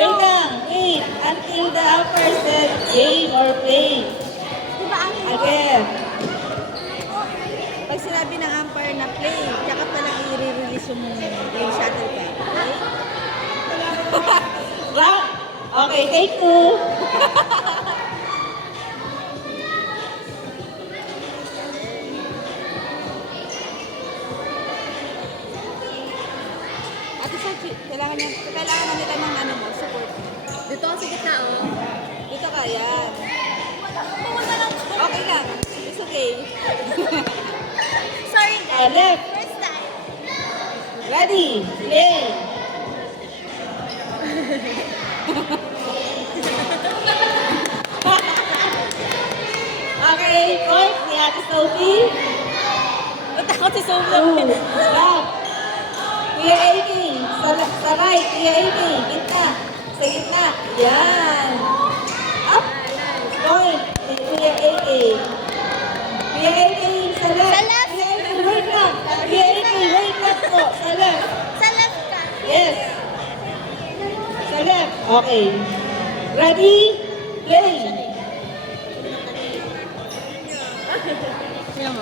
Wait lang. Wait. Until the umpire said game or play. Again. Pag sinabi ng umpire na play, tsaka palang i-release yung shuttle ka. Okay? Round. Okay, take two. Ate Sachi, kailangan na nila ng ano mo, support. Dito sa gitna, oh. Dito ka, yan. Okay lang. It's okay. Sorry, guys. Left. First time. Ready. Play. Okay, point ni Ate Sophie. Natakot si Sophie. Two. Left. Kuya AK. Sa right. Kuya AK. Gitna. Sa gitna. Yan. Up. Point ni Kuya AK. Kuya AK. Sa left. Sa left. Kuya AK. Wait lang. Kuya AK. Wait lang po. Sa left. Sa left ka. Yes. Sa left. Okay. Ready? Play.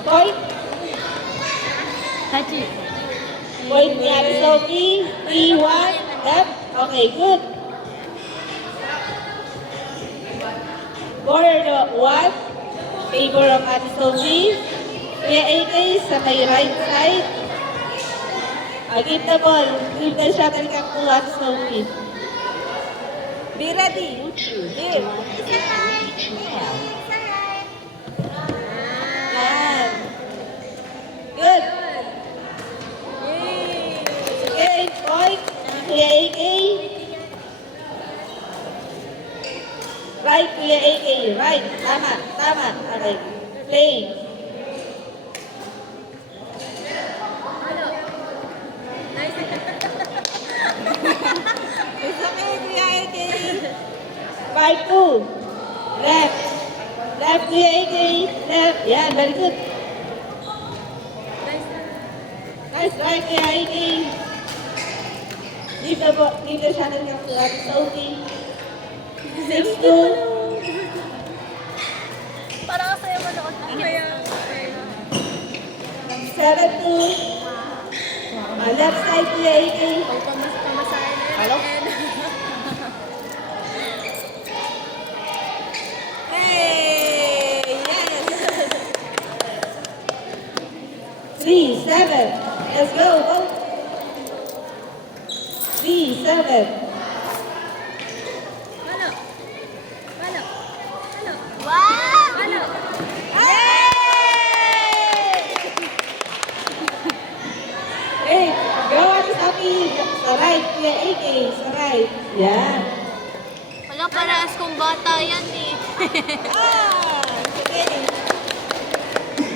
Point. Sachi. Point ni Ate Sophie. 3, 1. Left. Okay, good. Corner 1. Favor of Ate Sophie. Kuya AK sa may right side. Give the ball. Give the shuttlecock to Ate Sophie. Be ready. Live. Isa right. Isa right. Yan. Good. Yay! Okay, point. Kuya AK. Right, Kuya AK. Right. Tama. Tama. Okay. Play. Ano? Nice. It's okay, Kuya AK. 5-2. Left. Left, Kuya AK. Left. Yan, very good. Nice. Nice try, Kuya AK. Leave the shuttlecock to Ate Sophie. 6-2. Parang kasaya mo doon. Kaya. 7-2. Left side, Kuya AK. Pamasahin na yun. Hello? And- Hey! Yes! 3-7. Let's go. 3-7. Ano? Ano? Ano? Wow! Ano? Hey, go Ate Sophie. Sa right, Kuya AK. Sa right. Yan. Wala parehas kong bata yan eh. Ah! Sige.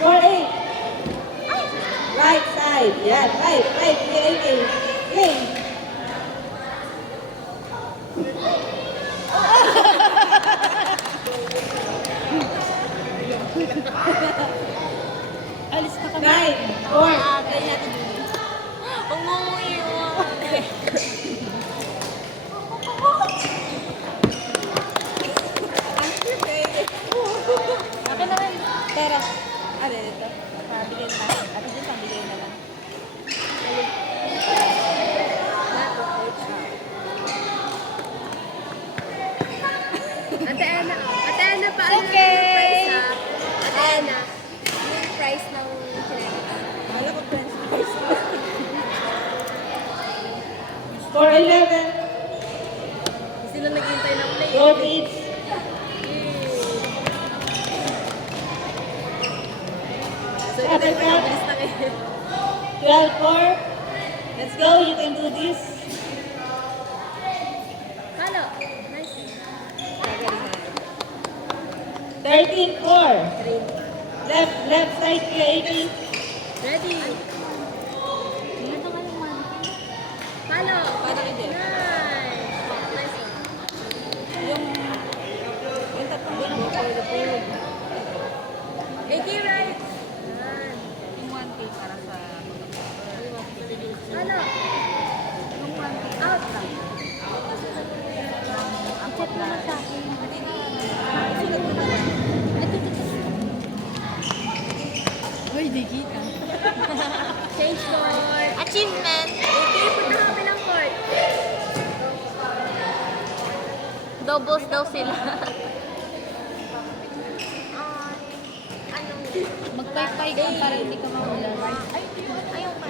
4-8. Right side. Yan. Right. Right, Kuya AK. Play. Alis na kami. 9-4. Agay natin dito. Umuwi. Akin na rin. Pera. Ano ito? Pabigay na natin. At dyan, pabigay na lang. Ate Ana. Ate Ana, paano Okay. yung price ha? Ate Ana, yung price ng chinelas. Wala ko friends. Price. 4-11. Sino naghintay ng play? Go Beats. So, ito yung pinabilis na kayo. 12-4. Let's go. You can do this. Halo. Nice. 13-4. Left side, Kuya AK. Ready? Ito ka yung man. Halo. Parang hindi. Nice. Nice one. Yung tatlong bingo for the food. 80 right. Yan. Yung 1K para sa... Halo. Yung 1K out lang. naman sa akin. Sulat mo naman. Uy, di kita. Change court. Achievement. Okay, punta kami ng court. Doubles daw sila. Anong... Magpay-pay ka para hindi ka mahulan. Ay, ayaw pa.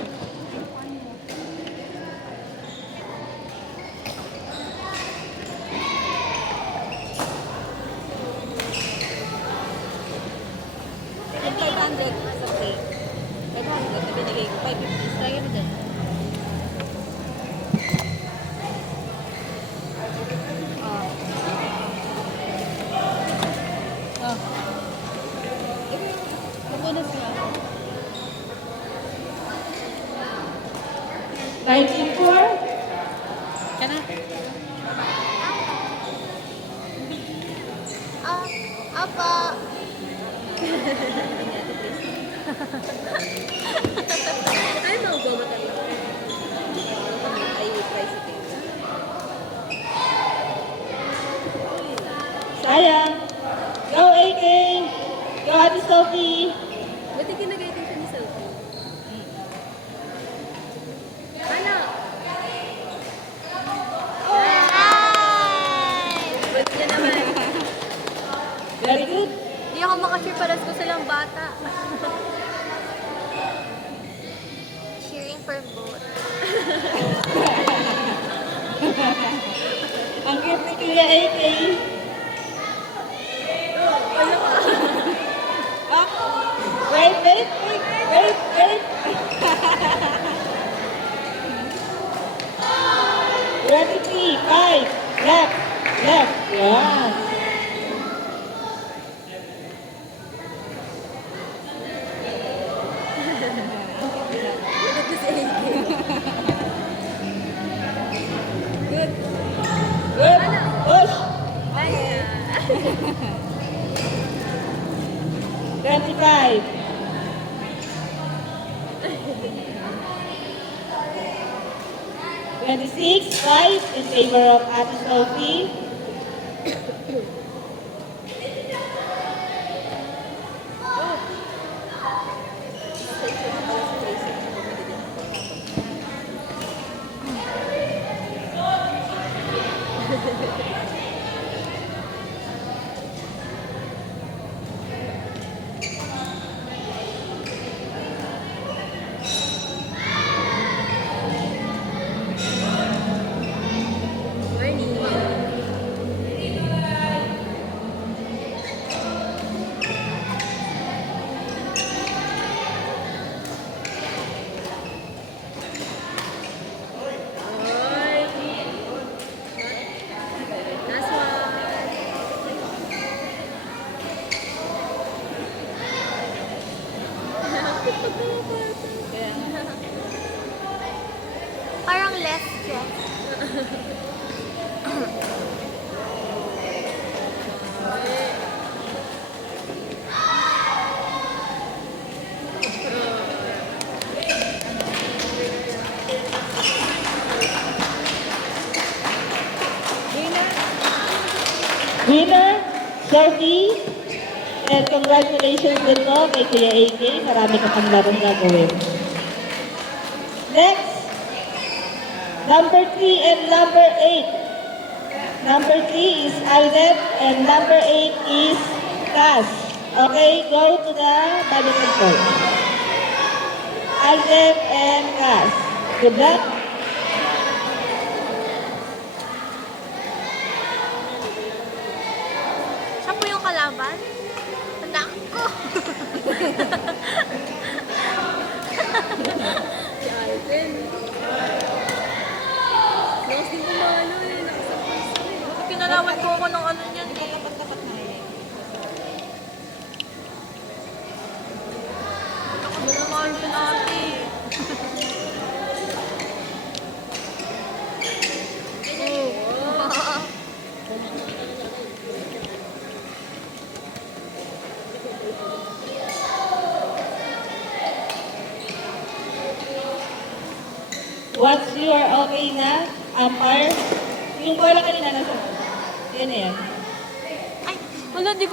Yung 500 sa cake. 500 na binigay ko. 550. Try mo dyan. Oh. Magulas nga. 19-4. Ka na. Apa. Ay, maugawa talaga. Ay, price cake. Sayang. Go, AK. Go, Ate Sophie. Ba't yung kinagaitin siya ni Sophie? Ano? Ba't niya naman? Very good. Hindi ako makashare paras ko silang bata. Cheering for both. Ang cute ni Kuya AK. Ah, wait. 23, 5, left. Yan. Good. Push. 25. Twenty-six, 5 in favor of Ate Sophie. Parang less stress. Winner, Sophie. And congratulations din po kay Kuya AK. Marami ka pang larong gagawin. Next, number 3 and number 8. Number 3 is Alden and number 8 is Cass. Okay, go to the badminton court. Alden and Cass. Good luck. Siya po yung kalaban? Anak ko! Si Alden. Lakas din kumalo eh. Nakasapas ko eh. Pinalawat ko ako ng ano niyan. Tapat-tapat na yun. Ako na naman pinati. What's your okay na? Umpire? Yung bola kanina nasa Yan na yan. Ay, wala, di ko